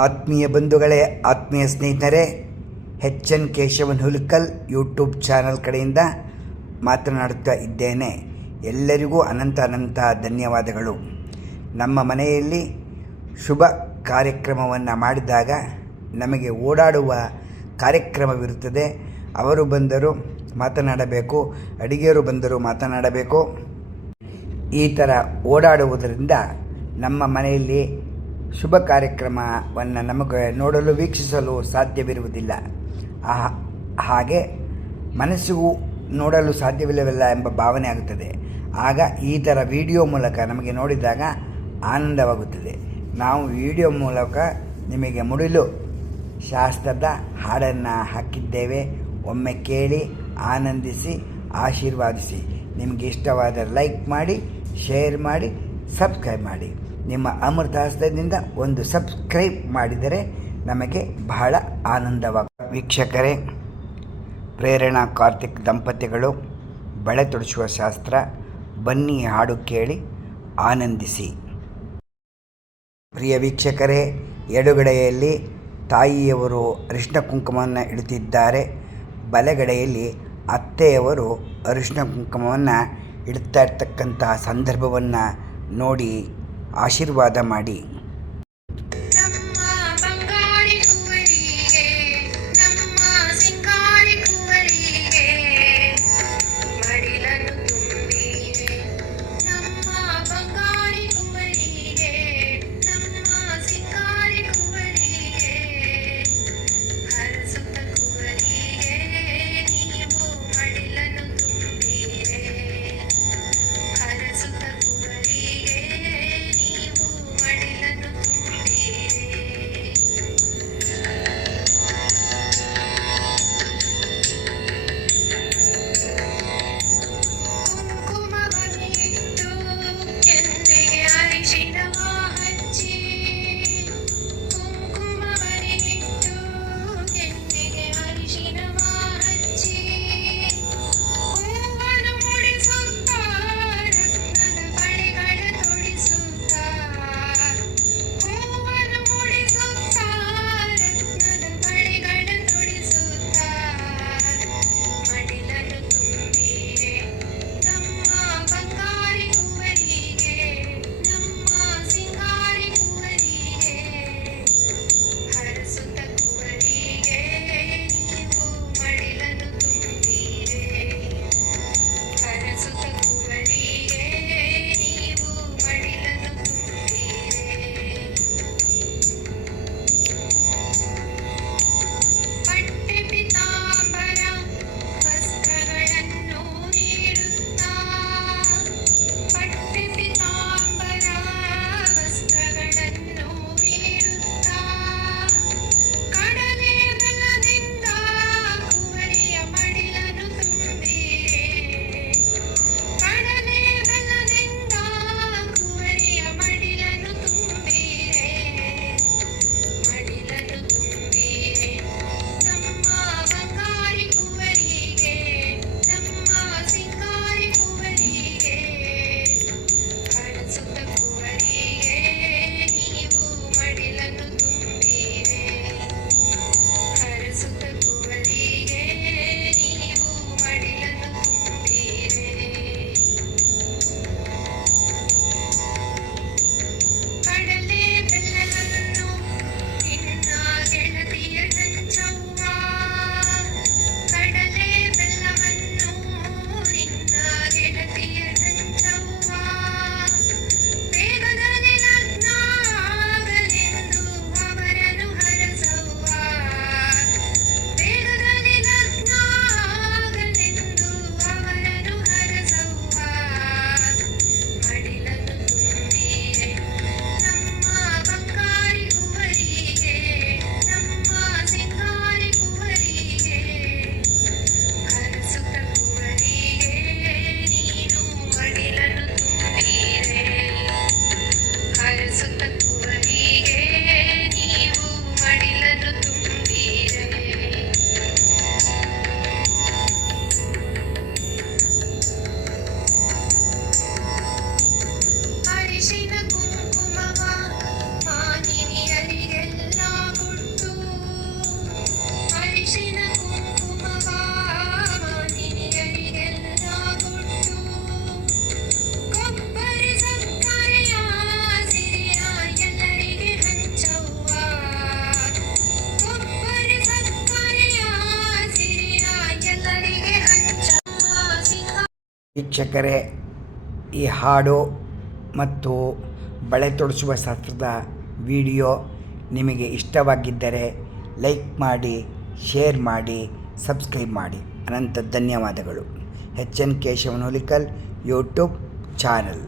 ಆತ್ಮೀಯ ಬಂಧುಗಳೇ, ಆತ್ಮೀಯ ಸ್ನೇಹಿತರೆ H N Keshavan Hulkal YouTube channel ಕಡೆಯಿಂದ ಮಾತನಾಡುತ್ತಾ ಇದ್ದೇನೆ. ಎಲ್ಲರಿಗೂ ಅನಂತ ಅನಂತ ಧನ್ಯವಾದಗಳು. ನಮ್ಮ ಮನೆಯಲ್ಲಿ ಶುಭ ಕಾರ್ಯಕ್ರಮವನ್ನು ಮಾಡಿದಾಗ ನಮಗೆ ಓಡಾಡುವ ಕಾರ್ಯಕ್ರಮವಿರುತ್ತದೆ. ಅವರು ಬಂದರು ಮಾತನಾಡಬೇಕು ಅಡುಗೆಯರು ಬಂದರು ಮಾತನಾಡಬೇಕು. ಈ ಥರ ಓಡಾಡುವುದರಿಂದ ನಮ್ಮ ಮನೆಯಲ್ಲಿ ಶುಭ ಕಾರ್ಯಕ್ರಮವನ್ನು ನಮಗೆ ನೋಡಲು ವೀಕ್ಷಿಸಲು ಸಾಧ್ಯವಿರುವುದಿಲ್ಲ. ಹಾಗೆ ಮನಸ್ಸಿಗೂ ನೋಡಲು ಸಾಧ್ಯವಿಲ್ಲವಲ್ಲ ಎಂಬ ಭಾವನೆ ಆಗುತ್ತದೆ. ಆಗ ಈ ಥರ ವಿಡಿಯೋ ಮೂಲಕ ನಮಗೆ ನೋಡಿದಾಗ ಆನಂದವಾಗುತ್ತದೆ. ನಾವು ವಿಡಿಯೋ ಮೂಲಕ ನಿಮಗೆ ಮುಡಿಲು ಶಾಸ್ತ್ರದ ಹಾಡನ್ನು ಹಾಕಿದ್ದೇವೆ. ಒಮ್ಮೆ ಕೇಳಿ, ಆನಂದಿಸಿ, ಆಶೀರ್ವಾದಿಸಿ. ನಿಮಗೆ ಇಷ್ಟವಾದ ಲೈಕ್ ಮಾಡಿ, ಶೇರ್ ಮಾಡಿ, ಸಬ್ಸ್ಕ್ರೈಬ್ ಮಾಡಿ. ನಿಮ್ಮ ಅಮೃತಾಸ್ತ್ರದಿಂದ ಒಂದು ಸಬ್ಸ್ಕ್ರೈಬ್ ಮಾಡಿದರೆ ನಮಗೆ ಬಹಳ ಆನಂದವಾಗ ವೀಕ್ಷಕರೇ, ಪ್ರೇರಣಾ ಕಾರ್ತಿಕ್ ದಂಪತಿಗಳು, ಬಳೆ ತೊಡಿಸುವ ಶಾಸ್ತ್ರ, ಬನ್ನಿ ಹಾಡು ಕೇಳಿ ಆನಂದಿಸಿ. ಪ್ರಿಯ ವೀಕ್ಷಕರೇ, ಎಡುಗಡೆಯಲ್ಲಿ ತಾಯಿಯವರು ಅರಿಶಿನ ಕುಂಕುಮವನ್ನು ಇಡುತ್ತಿದ್ದಾರೆ. ಬಲಗಡೆಯಲ್ಲಿ ಅತ್ತೆಯವರು ಅರಿಶಿನ ಕುಂಕುಮವನ್ನು ಇಡ್ತಾ ಇರ್ತಕ್ಕಂತಹ ಸಂದರ್ಭವನ್ನು ನೋಡಿ ಆಶೀರ್ವಾದ ಮಾಡಿ. ವೀಕ್ಷಕರೇ, ಈ ಹಾಡು ಮತ್ತು ಬಳೆ ತೊಡಿಸುವ ಶಾಸ್ತ್ರದ ವಿಡಿಯೋ ನಿಮಗೆ ಇಷ್ಟವಾಗಿದ್ದರೆ ಲೈಕ್ ಮಾಡಿ, ಶೇರ್ ಮಾಡಿ, ಸಬ್ಸ್ಕ್ರೈಬ್ ಮಾಡಿ. ಅನಂತ ಧನ್ಯವಾದಗಳು. ಎಚ್ ಎನ್ ಕೇಶವನೂಲಿಕಲ್ ಯೂಟ್ಯೂಬ್ ಚಾನಲ್.